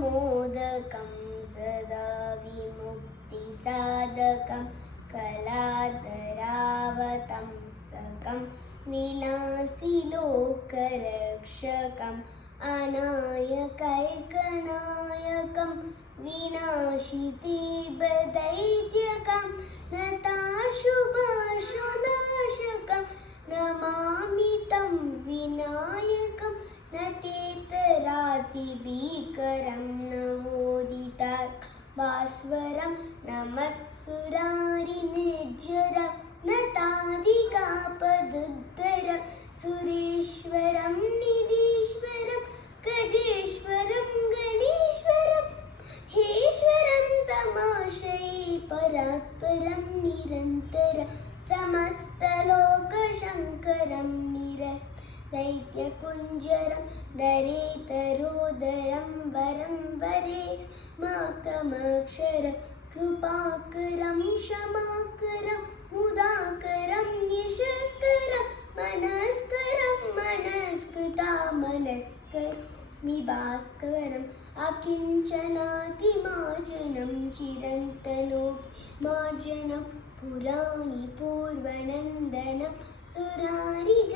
मोदकं सदा विमुक्तिसाधकं कलाधरावतंसकं विलासिलोकरक्षकम् अनायकैकनायकं विनाशितीव्रदैत्यकं नताशुभाशुनाशकं नमामि तं विनायकं न तेतरातिभीकरं नवोदितं भास्वरं न मत्सुरारिनिर्जरं न ताधिकापदुद्धरं सुरेश्वरं निधीश्वरं गजेश्वरं गणेश्वरं हेश्वरं तमाशये परात्परं निरन्तरं समस्तलोकशङ्करं दैत्यकुञ्जरं दरेतरोदरं वरं वरे मातमक्षरं कृपाकरं क्षमाकरं मुदाकरं यशस्करं मनस्करं मनस्कृतामनस्करमि भास्करम् अकिञ्चनातिमाजनं चिरन्तनोऽतिमाजनं पुराणि पूर्वनन्दनं सुरारिगर्वचर्वनं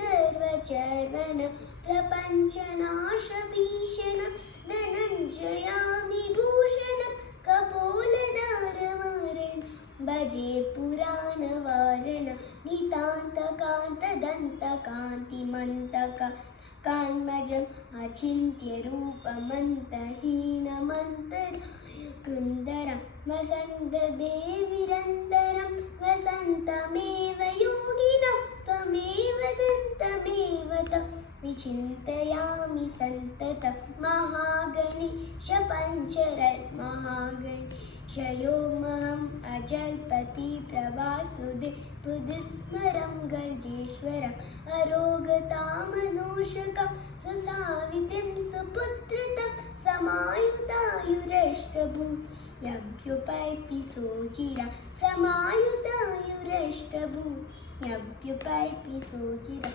प्रपञ्चनाशभीषणं धनञ्जयामि भूषणं कपोलदारवारणं भजे पुराणवारणं नितान्तकान्तदन्तकान्तिमन्तकान्मजम् अचिन्त्यरूपमन्तहीनमन्तरं कृन्दरं वसन्तदेविरन्तरं वसन्तमेव योगिनं त्वमेव दन्तमेव तं विचिन्तयामि सन्ततं महागणेश पञ्चरत्न महागणेशयोमहम् अजल्पति प्रवासुदे बुधिस्मरं गजेश्वरम् अरोगतामनूषकं सुसावितिं सुपुत्रितं समायुतायुरष्टभूयभ्युपैपि सोजिरा समायुतायुरष्टभूयभ्युपैपि सोजिरा